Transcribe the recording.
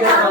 पण